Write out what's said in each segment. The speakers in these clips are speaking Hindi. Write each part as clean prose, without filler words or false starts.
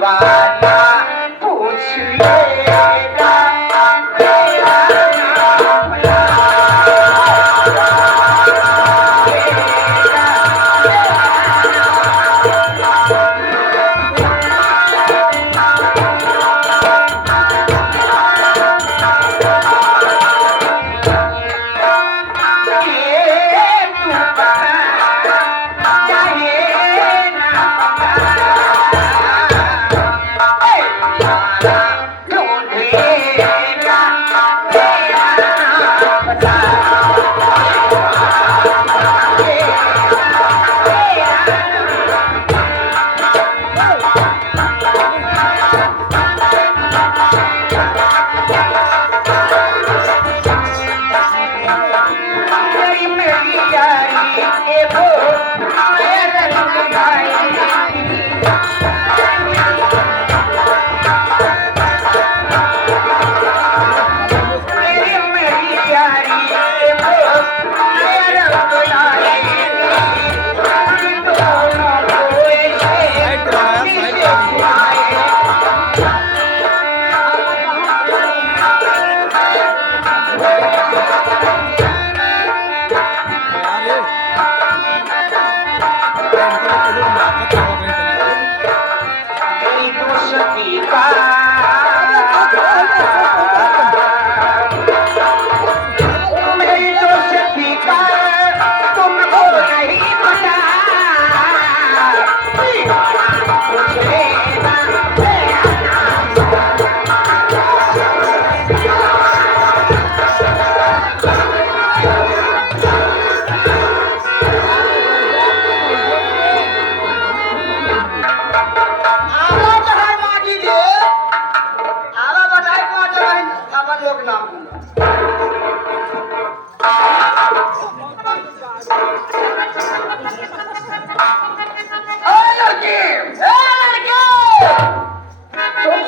दीवाना पूछ लेगा मेरा नाम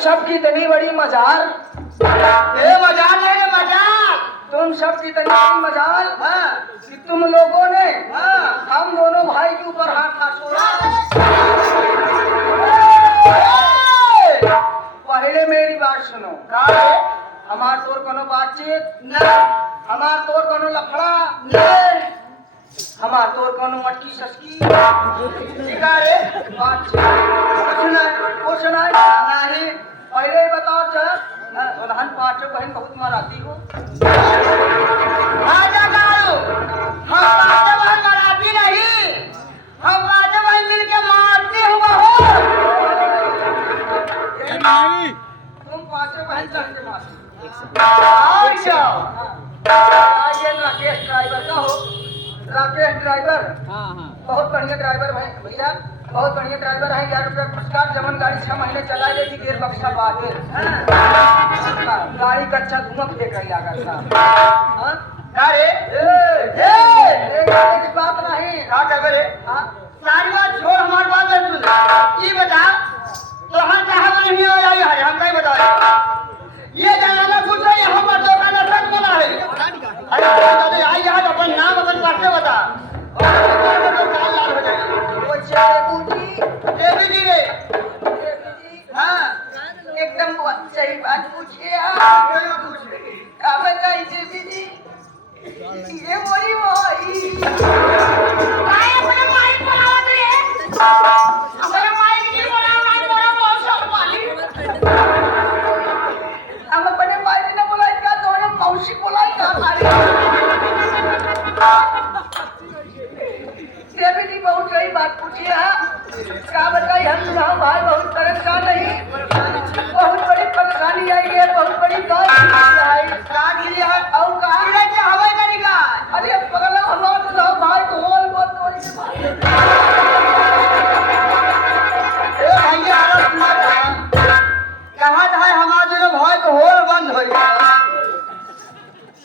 सबकी इतनी बड़ी मजाल ये मजाल नहीं मजाल। तुम सबकी इतनी बड़ी मजाल कि तुम लोगों ने हम दोनों भाई के ऊपर हाथ छोड़ा। पहले मेरी बात सुनो। हमार तोर कोनो बातचीत न, हमार तोर कोनो लफड़ा न, हमार तोर कोनो मटकी ससकी शिकारे कुछ नहीं नहीं। पहले ही बताओ सर प्रधान पाठक बहन बहुत मराती हो। राजा गाड़ू, हम राजा बहन मराठी नहीं, हम राजा बहन मिल के मारते हुए हो। तुम पाठक बहन चल के मारती। अच्छा, ये राकेश ड्राइवर का हो। राकेश ड्राइवर बहुत बढ़िया ड्राइवर है भैया, बहुत बढ़िया ड्राइवर है। 1000 रुपया पुरस्कार। जमन गाड़ी 6 महीने चला लेगी गेर बक्सा बागे गाड़ी का अच्छा घुमा फेंक रही आकर अरे एक बात नहीं। क्या कर रहे? सारी बात छोड़, हमारी बात मत सुन। ये बता, तो हम कहाँ नहीं हो आई है, हम नहीं बता रहे। ये जाना पूछ रही है, हम दुकान सच बोला है। अरे दादा आई यहाँ अपन नाम अपन करते बता। दुकान लाल हो जाएगी। देवी जी रे, हाँ एकदम बहुत सही बात पूछिए आप। क्या पूछ रही? क्या बताइए देवी जी, ये बोली भाई अपने माई बोलावत रे, अपने माई की बोलावत बोला बहुत सब वाली। हम अपने भाई ने बोला क्या तोरे मौसी बोला क्या मारे। देवी जी बहुत सही बात पूछी है। क्या बताइए हम सुनाओ भाई, बहुत परेशान नहीं, बहुत बड़ी परेशानी आई है, बहुत बड़ी बात आई। राग लिया है और कहा पूरे के हवाई करेगा। अरे पगला हमारे सुनाओ भाई को होल मत तोड़ी के मारे। ए भैया कहा है हमारे दोनों भाई को होल बंद हो गया।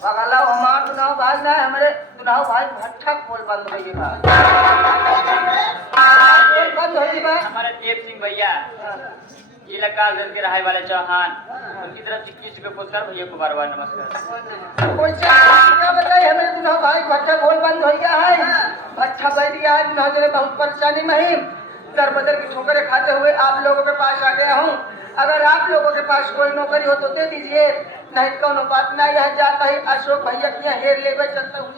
पगला हमारे सुनाओ भाई ना, हमारे सुनाओ भाई भट्ठा खोल बंद हो गई बंद हो गई भाई। हमारे देव सिंह भैया ये लकाल के रहाय वाले चौहान, उनकी तरफ से 21 रुपये पुरस्कार भैया को बार बार नमस्कार। कोई क्या बताइए हमें सुनाओ भाई भट्ठा खोल बंद हो गया है। भट्ठा बैठ गया है, बहुत परेशानी में ही। दर बदर की ठोकरें खाते हुए आप लोगों के पास आ गया हूँ। अगर आप लोगों के पास कोई नौकरी हो तो दे दीजिए, नहीं कोनो बात नहीं। यह जाता ही अशोक भैया की यहाँ हेर लेवे चलता हूँ।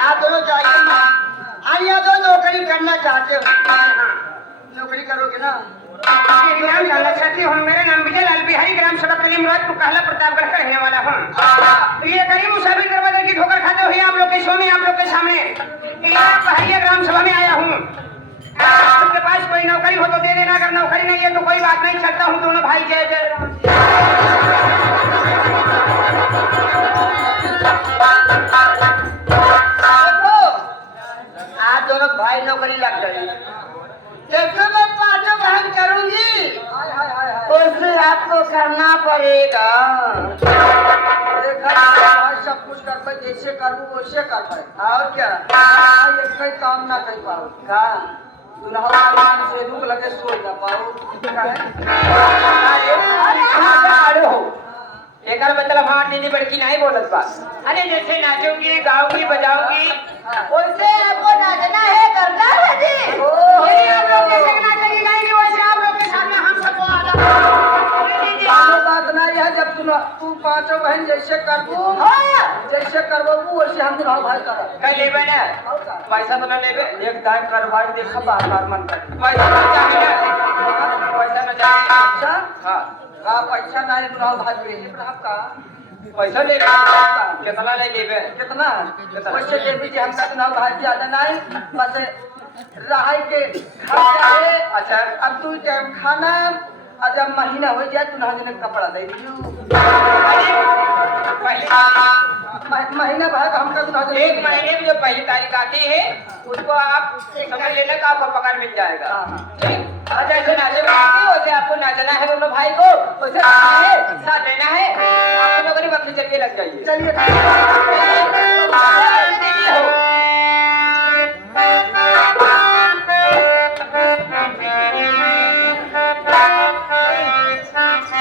आप दोनों जाइए ना, आइए दो नौकरी करना चाहते हो, नौकरी करोगे ना? मेरा नाम लाला छत्री हूँ। मेरा नाम विजय लाल बिहारी ग्राम सभा कलीमराज मुकाला प्रतापगढ़ का रहने वाला हूँ। तो ये गरीब मुसाफिर दर बदर की ठोकर खाते हुए आप लोग के शो में आप लोग के सामने पहाड़िया ग्राम सभा में आया हूँ। आपके पास कोई नौकरी हो तो दे देना, अगर नौकरी नहीं है तो कोई बात नहीं, चलता हूँ। दोनों भाई जय जय राम। देखो, आप दोनों भाई नौकरी लग गई। जैसे मैं पांचों बहन करूंगी हाय हाय हाय हाय। उससे आपको करना पड़ेगा। देखा भाई सब कुछ कर पाए, जैसे करूँ वैसे कर पाए। और क्या? भाई एक कई काम ना कर पाओ का दुल्हा से रुक लगे सो जा पाओ। अरे हो एक मतलब हाँ दीदी बड़की नहीं बोलत बा। अरे जैसे नाचोगी गाओगी बजाओगी वैसे आपको नाचना है, करना है जी। यदि आप लोग जैसे नाचेंगे गाएंगे वैसे आप लोग के सामने हम सबको कोनो बात नहीं है। जब तू पांचों बहन जैसे करबू जैसे करबू वैसे हम दुल्हा भाई करब। कहीं लेबे ना पैसा तो ना लेबे। एक दाय करवाई देखा बाहर मन कर पैसा ना चाहिए ना, पैसा ना चाहिए। अच्छा हाँ का पैसा नहीं दुल्हा भाई पे का पैसा ले कितना ले लेबे? कितना वैसे दे दीजिए। हम तक दुल्हा भाई ज्यादा नहीं, बस रहाई के खर्चा है। अच्छा अब तू टाइम खाना और जब महीना हो जाए तो नहा कपड़ा दे दीजिए। महीना भर का हमका तो एक महीने में जो पहली तारीख आती है उसको आप समझ लेना का आपको पगार मिल जाएगा। ठीक, और जैसे नाचे वैसे आपको नाचना है दोनों भाई को, वैसे खाना है साथ लेना है, आपको नौकरी वक्त चलिए लग जाइए। चलिए